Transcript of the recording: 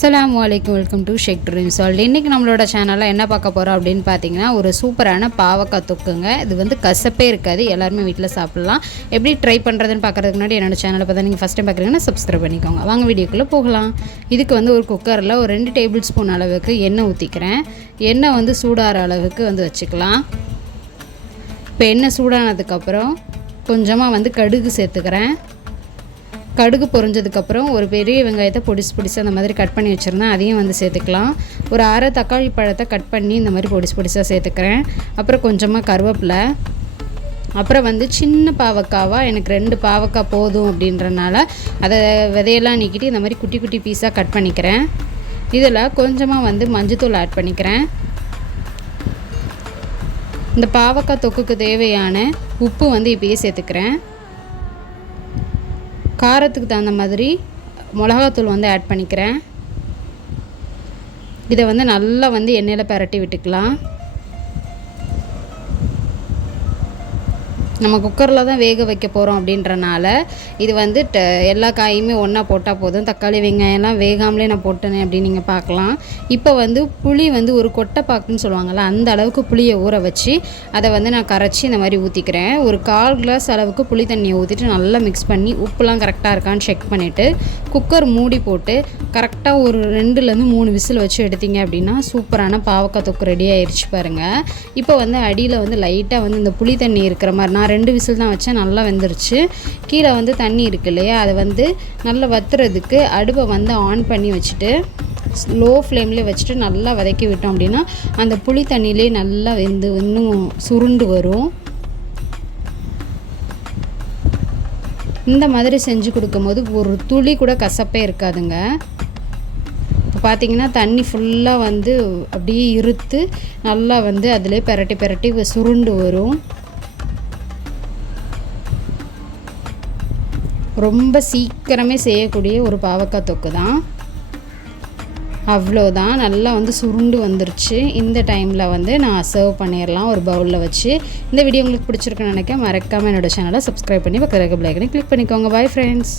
அஸ்ஸலாமு welcome to Sheikh dreams world. இன்றைக்கி நம்மளோட சேனலில் என்ன பார்க்க போகிறோம் அப்படின்னு பார்த்தீங்கன்னா, ஒரு சூப்பரான பாவக்காய் தொக்குங்க. இது வந்து கசப்பே இருக்காது, எல்லாருமே வீட்டில் சாப்பிட்லாம். எப்படி ட்ரை பண்ணுறதுன்னு பார்க்குறதுக்கு முன்னாடி என்னோட சேனலை பார்த்தா நீங்கள் ஃபஸ்ட் டைம் பார்க்குறீங்கன்னா சப்ஸ்கிரைப் பண்ணிக்கோங்க. வாங்க வீடியோக்குள்ளே போகலாம். இதுக்கு வந்து ஒரு குக்கரில் ஒரு 2 டேபிள் ஸ்பூன் அளவுக்கு எண்ணெய் ஊற்றிக்கிறேன். எண்ணெய் வந்து சூடாகிற அளவுக்கு வந்து வச்சுக்கலாம். இப்போ எண்ணெய் சூடானதுக்கப்புறம் கொஞ்சமாக வந்து கடுகு சேர்த்துக்கிறேன். கடுகு பொரிஞ்சதுக்கப்புறம் ஒரு பெரிய வெங்காயத்தை பொடிசு அந்த மாதிரி கட் பண்ணி வச்சுருந்தேன், அதையும் வந்து சேர்த்துக்கலாம். ஒரு அரை தக்காளி பழத்தை கட் பண்ணி இந்த மாதிரி பொடிசாக சேர்த்துக்கிறேன். அப்புறம் கொஞ்சமாக கருவேப்பிலை, அப்புறம் வந்து சின்ன பாவக்காவாக எனக்கு 2 பாவக்காய் போதும் அப்படின்றனால அதை விதையெல்லாம் நீக்கிட்டு இந்த மாதிரி குட்டி குட்டி பீஸாக கட் பண்ணிக்கிறேன். இதில் கொஞ்சமாக வந்து மஞ்சத்தூள் ஆட் பண்ணிக்கிறேன். இந்த பாவக்காய் தொக்குக்கு தேவையான உப்பு வந்து இப்பயே சேர்த்துக்கிறேன். காரத்துக்கு தகுந்த மாதிரி மிளகாத்தூள் வந்து ஆட் பண்ணிக்கிறேன். இதை வந்து நல்லா வந்து எண்ணெயில் பரட்டி விட்டுக்கலாம். நம்ம குக்கரில் தான் வேக வைக்க போகிறோம் அப்படின்றனால இது வந்து எல்லா காயுமே ஒன்றா போட்டால் போதும். தக்காளி வெங்காயம்லாம் வேகாமலே நான் போட்டேனே அப்படின்னு நீங்கள் பார்க்கலாம். இப்போ வந்து புளி வந்து ஒரு கொட்டைப்பாக்குன்னு சொல்லுவாங்கள்ல, அந்த அளவுக்கு புளியை ஊற வச்சு அதை வந்து நான் கரைச்சி இந்த மாதிரி ஊற்றிக்கிறேன். ஒரு 1/4 கிளாஸ் அளவுக்கு புளி தண்ணியை ஊற்றிட்டு நல்லா மிக்ஸ் பண்ணி உப்புலாம் கரெக்டாக இருக்கான்னு செக் பண்ணிவிட்டு குக்கர் மூடி போட்டு கரெக்டாக ஒரு 2-3 விசில் வச்சு எடுத்தீங்க அப்படின்னா சூப்பரான பாவக்காய் தொக்கு ரெடி ஆயிடுச்சு பாருங்கள். இப்போ வந்து அடியில் வந்து லைட்டாக வந்து இந்த புளி தண்ணி இருக்கிற மாதிரி, நான் 2 விசில் தான் வச்சேன், நல்லா வெந்துருச்சு. கீழே வந்து தண்ணி இருக்கு இல்லையா, அதை வந்து நல்லா வத்துறதுக்கு அடுப்பை வந்து ஆன் பண்ணி வச்சுட்டு லோ ஃப்ளேம்லேயே வச்சுட்டு நல்லா வதக்கி விட்டோம் அப்படின்னா அந்த புளி தண்ணியிலே நல்லா வெந்து இன்னும் சுருண்டு வரும். இந்த மாதிரி செஞ்சு கொடுக்கும்போது ஒரு துளி கூட கசப்பே இருக்காதுங்க. இப்போ பார்த்தீங்கன்னா தண்ணி ஃபுல்லாக வந்து அப்படியே இருத்து நல்லா வந்து அதிலே பெரட்டி சுருண்டு வரும். ரொம்ப சீக்கிரமே செய்யக்கூடிய ஒரு பாவக்காய் தொக்கு தான். அவ்வளோதான், நல்லா வந்து சுருண்டு வந்துருச்சு. இந்த டைமில் வந்து நான் சர்வ் பண்ணிடலாம் ஒரு பவுலில் வச்சு. இந்த வீடியோ உங்களுக்கு பிடிச்சிருக்குன்னு நினைக்கிறேன். மறக்காமல் என்னோடய சேனலை சப்ஸ்கிரைப் பண்ணி பக்கத்தில் இருக்க பெல் ஐகானை கிளிக் பண்ணிக்கோங்க. Bye friends.